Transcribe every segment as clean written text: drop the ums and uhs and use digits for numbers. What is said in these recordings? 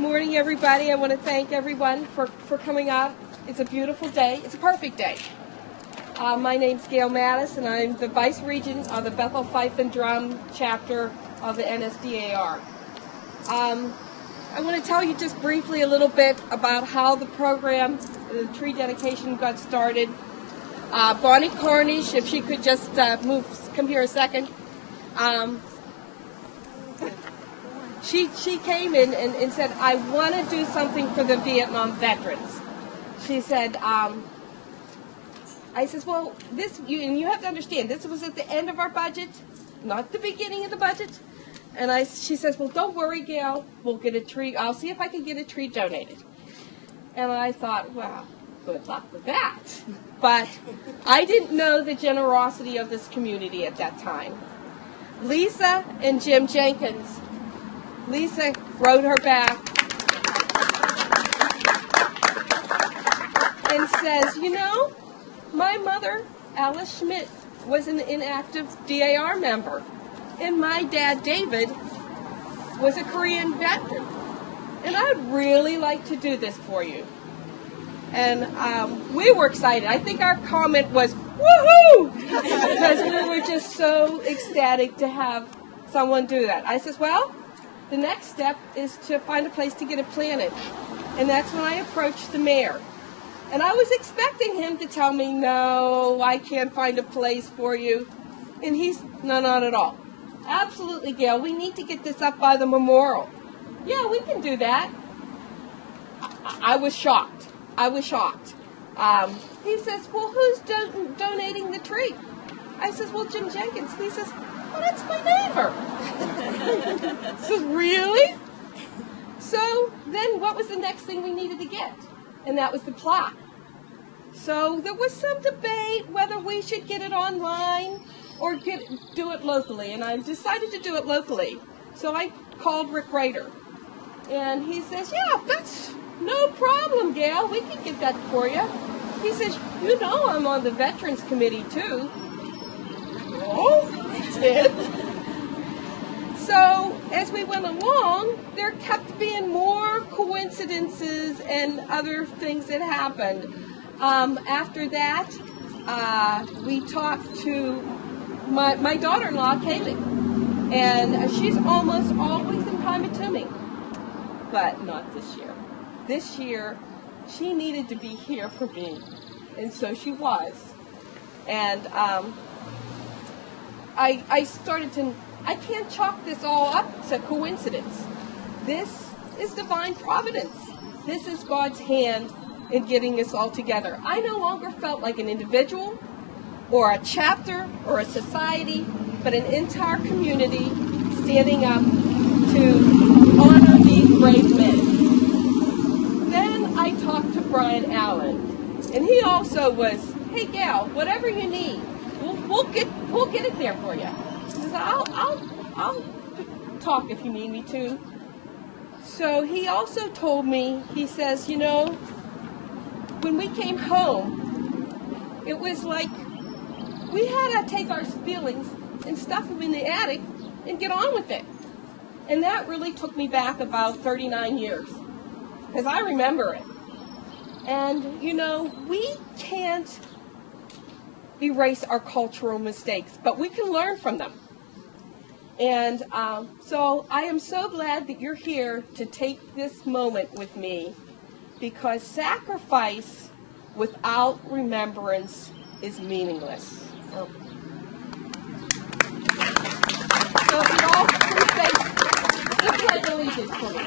morning, everybody. I want to thank everyone for coming out. It's a beautiful day. It's a perfect day. My name's Gail Mattis, and I'm the Vice Regent of the Bethel Fife and Drum chapter of the NSDAR. I want to tell you just briefly a little bit about how the program, the tree dedication, got started. Bonnie Cornish, if she could just come here a second. She came in and said, I want to do something for the Vietnam veterans. She said, I says, well, and you have to understand, this was at the end of our budget, not the beginning of the budget. And she says, well, don't worry, Gail, we'll get a tree. I'll see if I can get a tree donated. And I thought, well, good luck with that. But I didn't know the generosity of this community at that time. Lisa and Jim Jenkins. Lisa wrote her back and says, you know, my mother, Alice Schmidt, was an inactive DAR member, and my dad, David, was a Korean veteran, and I'd really like to do this for you. And we were excited. I think our comment was, woohoo! Because we were just so ecstatic to have someone do that. I says, well, the next step is to find a place to get it planted. And that's when I approached the mayor. And I was expecting him to tell me, no, I can't find a place for you. And he's, no, not at all. Absolutely, Gail, we need to get this up by the memorial. Yeah, we can do that. I was shocked. He says, well, who's donating the tree? I says, well, Jim Jenkins. He says, well, that's my neighbor. I says, really? So then what was the next thing we needed to get? And that was the plaque. So there was some debate whether we should get it online or do it locally. And I decided to do it locally. So I called Rick Ryder. And he says, yeah, that's no problem, Gail. We can get that for you. He says, you know I'm on the Veterans Committee, too. Oh, he did. So as we went along, there kept being more coincidences and other things that happened. After that, we talked to my daughter-in-law, Kaylee. And she's almost always in Pymatuming. But not this year. This year, she needed to be here for me, and so she was. And I started to, I can't chalk this all up to coincidence. This is divine providence. This is God's hand in getting us all together. I no longer felt like an individual or a chapter or a society, but an entire community standing up to honor these brave men. I talked to Brian Allen, and he also was, hey Gail, whatever you need, we'll get it there for you. He says, I'll talk if you need me to. So he also told me, he says, you know, when we came home, it was like we had to take our feelings and stuff them in the attic and get on with it. And that really took me back about 39 years. Because I remember it. And, you know, we can't erase our cultural mistakes, but we can learn from them. And so I am so glad that you're here to take this moment with me, because sacrifice without remembrance is meaningless. So if you all please say, the Pledge of Allegiance for me.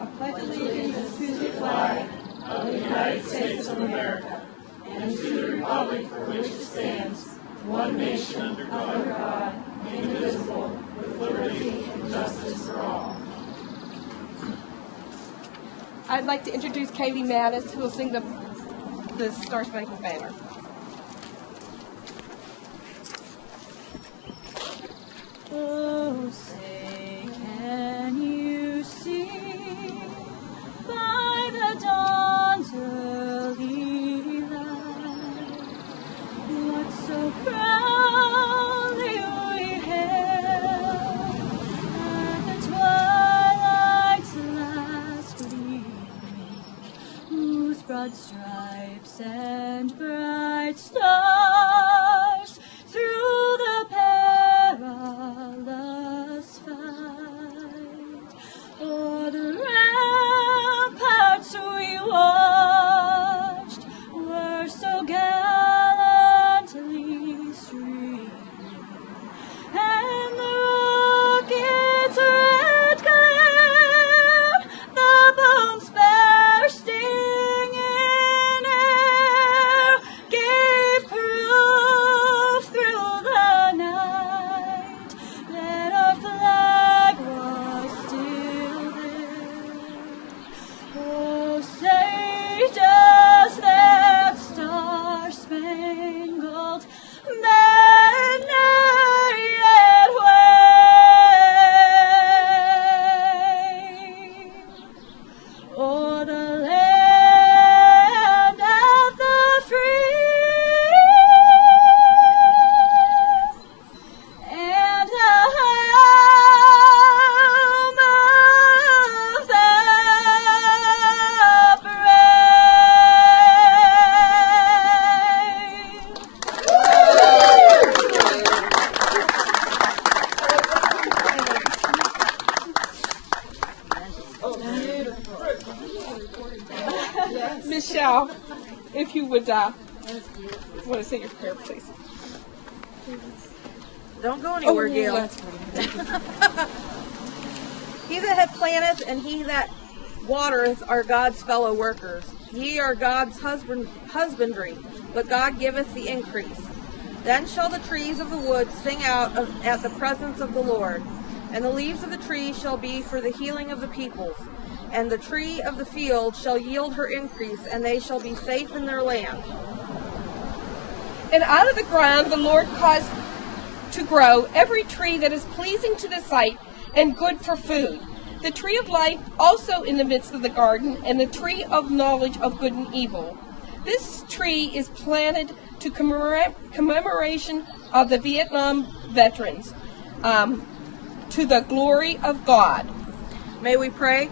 I pledge allegiance to the flag of the United States of America and to the republic for which it stands, one nation under God, indivisible, with liberty and justice for all. I'd like to introduce Kaylee Mattis, who will sing the Star Spangled Banner. Oh, say, can you see by the dawn's early light Grandpa, if you would want to say your prayer, please. Don't go anywhere, Gail. That's right. He that hath planteth and he that watereth are God's fellow workers. Ye are God's husbandry, but God giveth the increase. Then shall the trees of the wood sing out at the presence of the Lord, and the leaves of the tree shall be for the healing of the peoples. And the tree of the field shall yield her increase, and they shall be safe in their land. And out of the ground the Lord caused to grow every tree that is pleasing to the sight and good for food. The tree of life also in the midst of the garden, and the tree of knowledge of good and evil. This tree is planted to commemoration of the Vietnam veterans, to the glory of God. May we pray?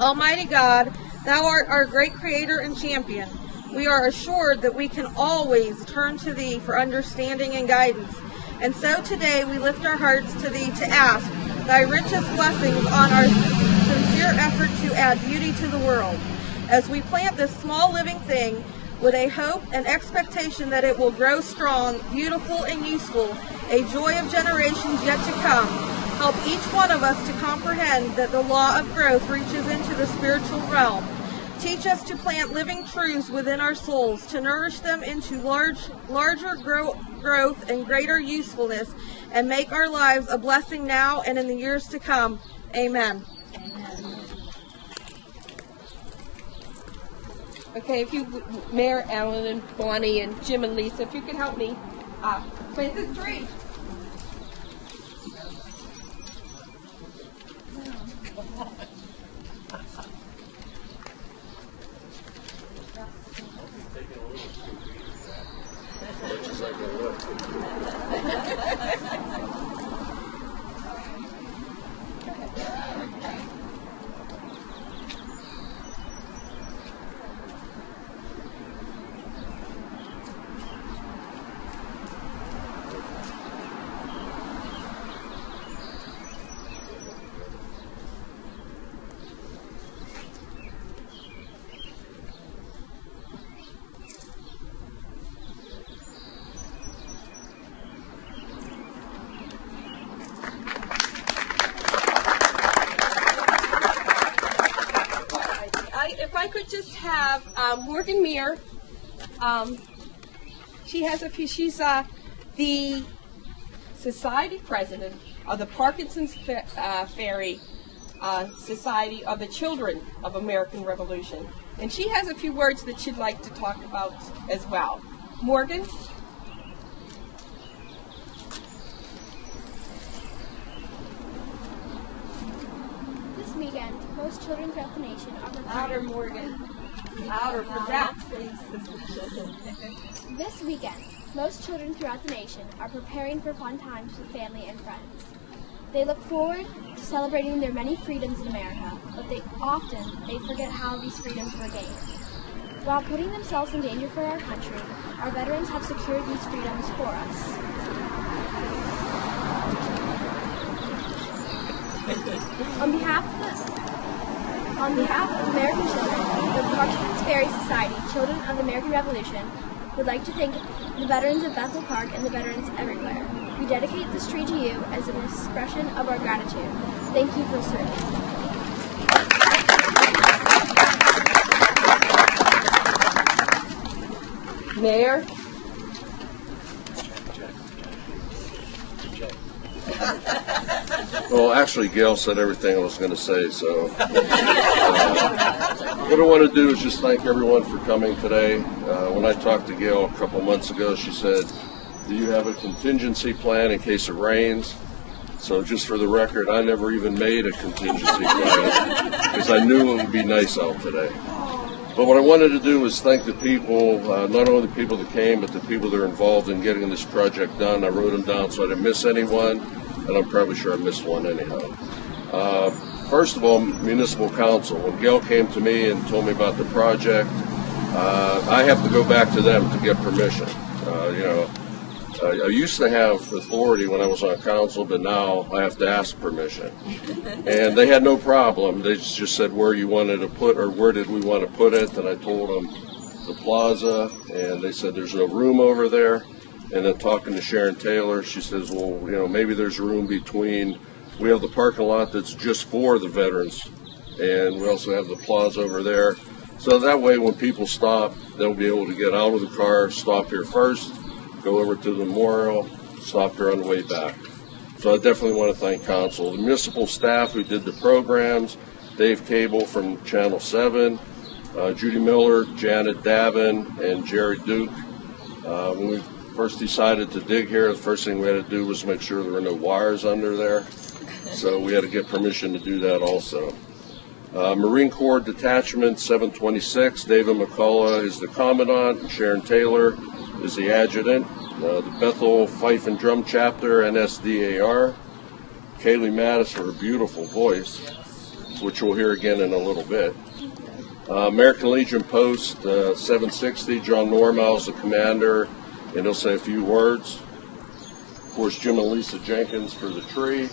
Almighty God, thou art our great creator and champion. We are assured that we can always turn to thee for understanding and guidance. And so today we lift our hearts to thee to ask thy richest blessings on our sincere effort to add beauty to the world. As we plant this small living thing with a hope and expectation that it will grow strong, beautiful, and useful, a joy of generations yet to come, help each one of us to comprehend that the law of growth reaches into the spiritual realm. Teach us to plant living truths within our souls, to nourish them into larger growth and greater usefulness, and make our lives a blessing now and in the years to come. Amen. Okay, if you, Mayor, Alan, and Bonnie, and Jim, and Lisa, if you could help me plant this tree. If I could just have Morgan Meir. She has a few. She's the society president of the Parkinson's Ferry Society of the Children of American Revolution, and she has a few words that she'd like to talk about as well. Morgan. This weekend, most children throughout the nation are Louder, Morgan. Louder for that. This weekend, most children throughout the nation are preparing for fun times with family and friends. They look forward to celebrating their many freedoms in America, but they forget how these freedoms were gained. While putting themselves in danger for our country, our veterans have secured these freedoms for us. On behalf of American children, the Parkinson's Ferry Society, Children of the American Revolution, would like to thank the veterans of Bethel Park and the veterans everywhere. We dedicate this tree to you as an expression of our gratitude. Thank you for serving. Mayor. Well, actually, Gail said everything I was going to say, so what I want to do is just thank everyone for coming today. When I talked to Gail a couple months ago, she said, do you have a contingency plan in case it rains? So just for the record, I never even made a contingency plan because I knew it would be nice out today. But what I wanted to do was thank the people, not only the people that came, but the people that are involved in getting this project done. I wrote them down so I didn't miss anyone, and I'm probably sure I missed one anyhow. First of all, Municipal Council. When Gail came to me and told me about the project, I have to go back to them to get permission. I used to have authority when I was on council, but now I have to ask permission. And they had no problem. They just said where you wanted to put, or where did we want to put it, and I told them the plaza, and they said there's no room over there. And then talking to Sharon Taylor, she says, well, you know, maybe there's room between, we have the parking lot that's just for the veterans, and we also have the plaza over there. So that way when people stop, they'll be able to get out of the car, stop here first, go over to the memorial, stop here on the way back. So I definitely want to thank council. The municipal staff who did the programs, Dave Cable from Channel 7, Judy Miller, Janet Davin, and Jerry Duke. When we first decided to dig here, the first thing we had to do was make sure there were no wires under there. So we had to get permission to do that also. Marine Corps Detachment 726, David McCullough is the Commandant, and Sharon Taylor is the Adjutant. The Bethel Fife and Drum Chapter, NSDAR. Kaylee Mattis for her beautiful voice, which we'll hear again in a little bit. American Legion Post 760, John Normal is the commander, and he'll say a few words. Of course, Jim and Lisa Jenkins for the tree,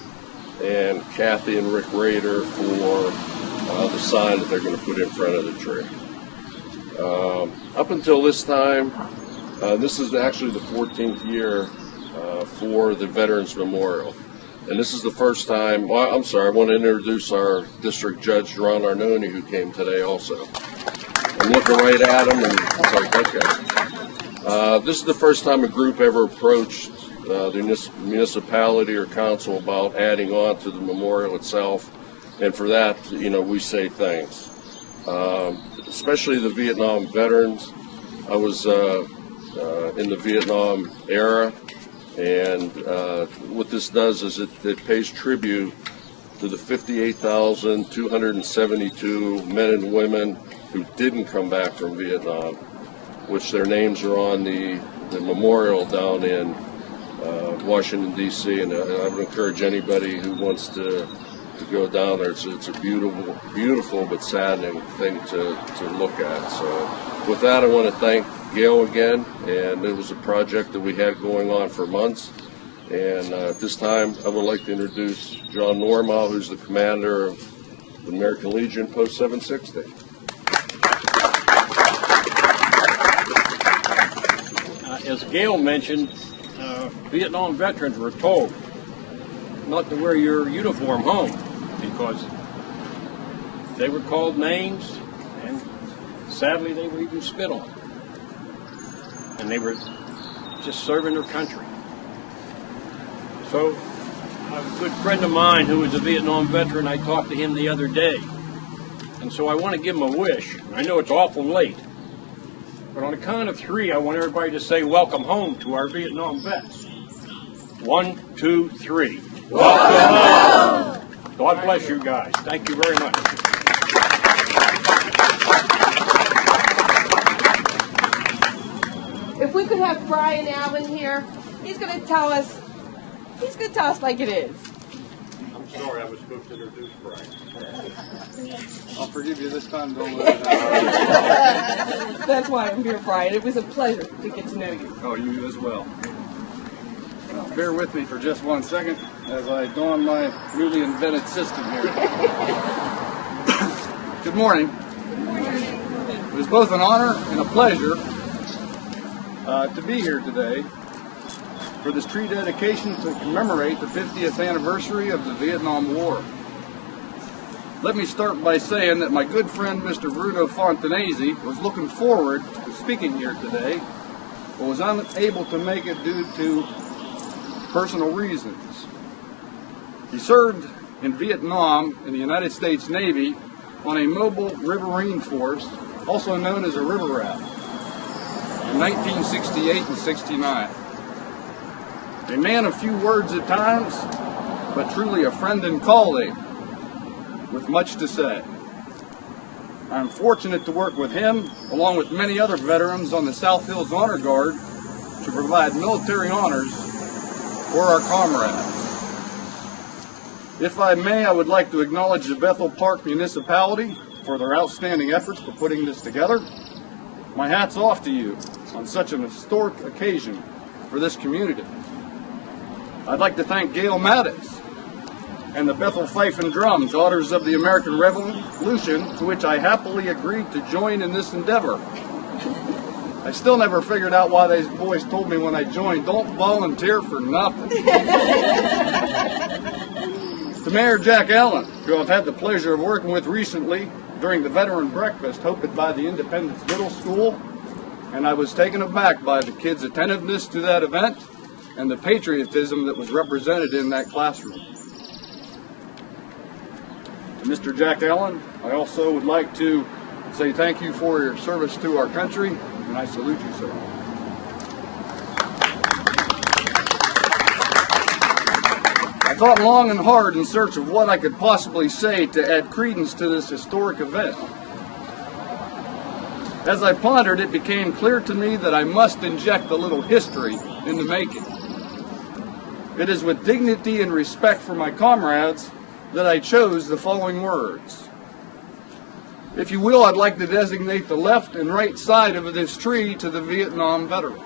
and Kathy and Rick Rader for the sign that they're going to put in front of the tree. Up until this time, this is actually the 14th year for the Veterans Memorial. And this is the first time, well, I'm sorry, I want to introduce our district judge, Ron Arnone, who came today also. I'm looking right at him and it's like, okay. This is the first time a group ever approached the municipality or council about adding on to the memorial itself. And for that, you know, we say thanks. Especially the Vietnam veterans. I was in the Vietnam era, and what this does is it pays tribute to the 58,272 men and women who didn't come back from Vietnam, which their names are on the memorial down in Washington, D.C., and I would encourage anybody who wants to go down there. It's a beautiful but saddening thing to look at. So with that, I want to thank Gail again, and it was a project that we had going on for months. And at this time, I would like to introduce John Normal, who's the commander of the American Legion Post 760. As Gail mentioned, Vietnam veterans were told not to wear your uniform home because they were called names, and sadly they were even spit on. And they were just serving their country. So a good friend of mine who was a Vietnam veteran, I talked to him the other day. And so I want to give him a wish. I know it's awful late, but on the count of 3, I want everybody to say welcome home to our Vietnam vets. 1, 2, 3. Welcome home! God bless you guys. Thank you very much. If we could have Brian Allen here, he's going to tell us like it is. I'm sorry I was supposed to introduce Brian. I'll forgive you this time, don't let it That's why I'm here, Brian. It was a pleasure to get to know you. Oh, you as well. Bear with me for just 1 second as I don my newly invented system here. Good morning. It was both an honor and a pleasure to be here today for this tree dedication to commemorate the 50th anniversary of the Vietnam War. Let me start by saying that my good friend Mr. Bruno Fontanese was looking forward to speaking here today, but was unable to make it due to personal reasons. He served in Vietnam in the United States Navy on a mobile riverine force, also known as a river raft, in 1968 and 69. A man of few words at times, but truly a friend and colleague with much to say. I am fortunate to work with him, along with many other veterans on the South Hills Honor Guard, to provide military honors for our comrades. If I may, I would like to acknowledge the Bethel Park Municipality for their outstanding efforts for putting this together. My hat's off to you on such an historic occasion for this community. I'd like to thank Gail Maddox and the Bethel Fife and Drum, Daughters of the American Revolution, to which I happily agreed to join in this endeavor. I still never figured out why these boys told me when I joined, don't volunteer for nothing. To Mayor Jack Allen, who I've had the pleasure of working with recently during the veteran breakfast hosted by the Independence Middle School, and I was taken aback by the kids' attentiveness to that event and the patriotism that was represented in that classroom. To Mr. Jack Allen, I also would like to say thank you for your service to our country, and I salute you, sir. I thought long and hard in search of what I could possibly say to add credence to this historic event. As I pondered, it became clear to me that I must inject a little history in the making. It is with dignity and respect for my comrades that I chose the following words. If you will, I'd like to designate the left and right side of this tree to the Vietnam veterans.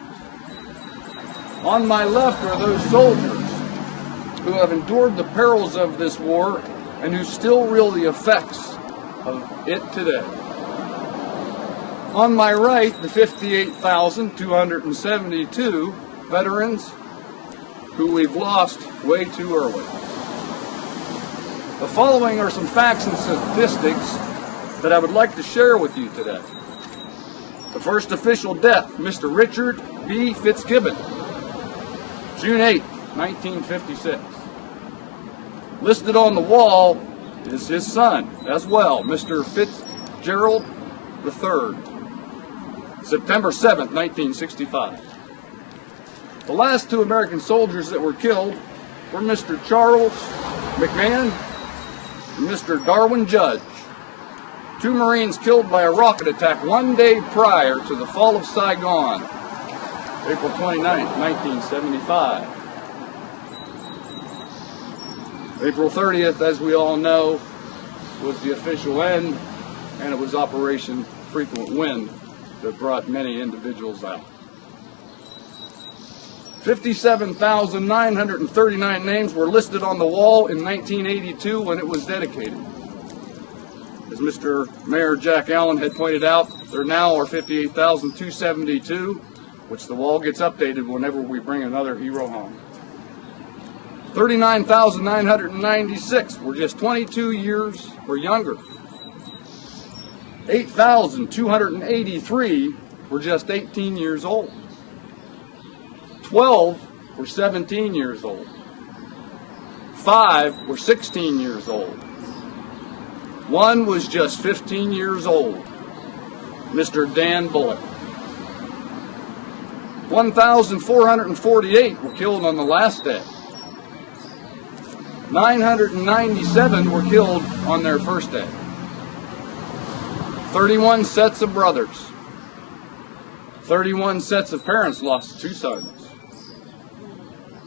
On my left are those soldiers who have endured the perils of this war and who still reel the effects of it today. On my right, the 58,272 veterans who we've lost way too early. The following are some facts and statistics that I would like to share with you today. The first official death, Mr. Richard B. Fitzgibbon, June 8, 1956. Listed on the wall is his son as well, Mr. Fitzgerald III, September 7, 1965. The last two American soldiers that were killed were Mr. Charles McMahon and Mr. Darwin Judge, two Marines killed by a rocket attack one day prior to the fall of Saigon, April 29, 1975. April 30th, as we all know, was the official end, and it was Operation Frequent Wind that brought many individuals out. 57,939 names were listed on the wall in 1982 when it was dedicated. As Mr. Mayor Jack Allen had pointed out, there now are 58,272, which the wall gets updated whenever we bring another hero home. 39,996 were just 22 years or younger. 8,283 were just 18 years old. 12 were 17 years old. 5 were 16 years old. 1 was just 15 years old, Mr. Dan Bullock. 1,448 were killed on the last day. 997 were killed on their first day. 31 sets of brothers. 31 sets of parents lost 2 sons.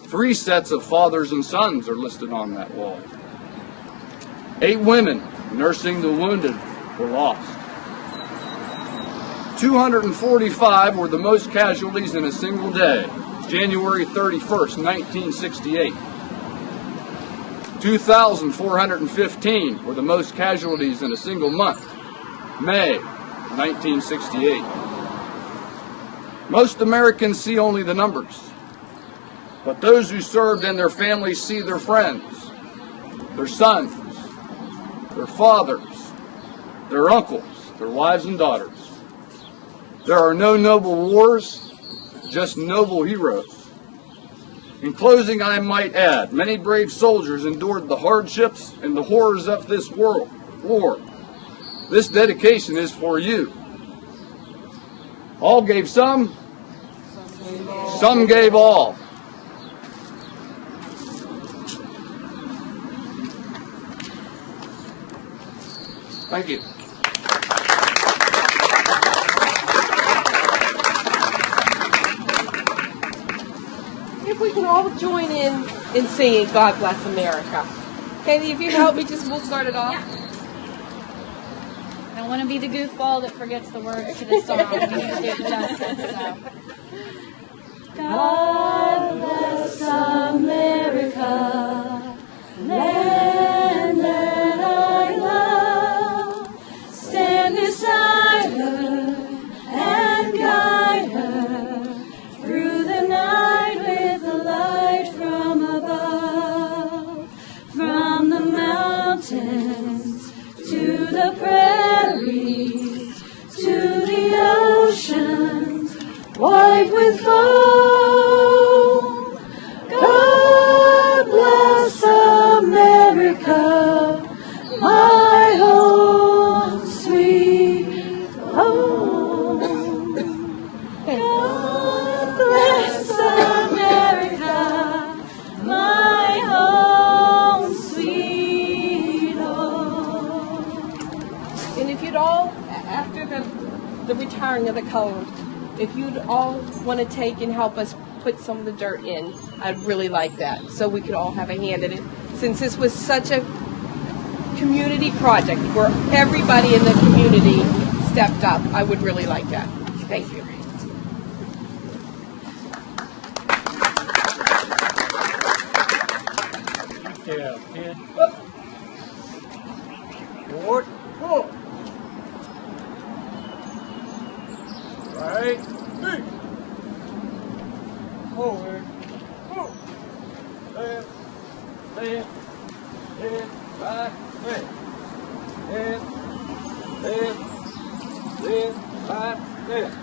3 sets of fathers and sons are listed on that wall. 8 women nursing the wounded were lost. 245 were the most casualties in a single day, January 31st, 1968. 2,415 were the most casualties in a single month, May 1968. Most Americans see only the numbers, but those who served and their families see their friends, their sons, their fathers, their uncles, their wives and daughters. There are no noble wars, just noble heroes. In closing, I might add, many brave soldiers endured the hardships and the horrors of this war. This dedication is for you. All gave some gave all. Thank you. If we can all join in singing God Bless America. Katie, if you help me, we'll start it off. I don't want to be the goofball that forgets the words to this song. We need to do it justice, so. God bless America, land that I love. Stand beside her and guide her through the night with the light from above. From the mountains to the prairies to the oceans white with foam. God bless America, my home, sweet home. God bless America, my home, sweet home. And if you'd all, after the retiring of the code, if you'd all want to take and help us put some of the dirt in, I'd really like that, so we could all have a hand in it. Since this was such a community project where everybody in the community stepped up, I would really like that. Thank you. Yeah, and forward, pull. Right, three. Forward, pull. Left, left, left, right, left. Left, left, left, right, left.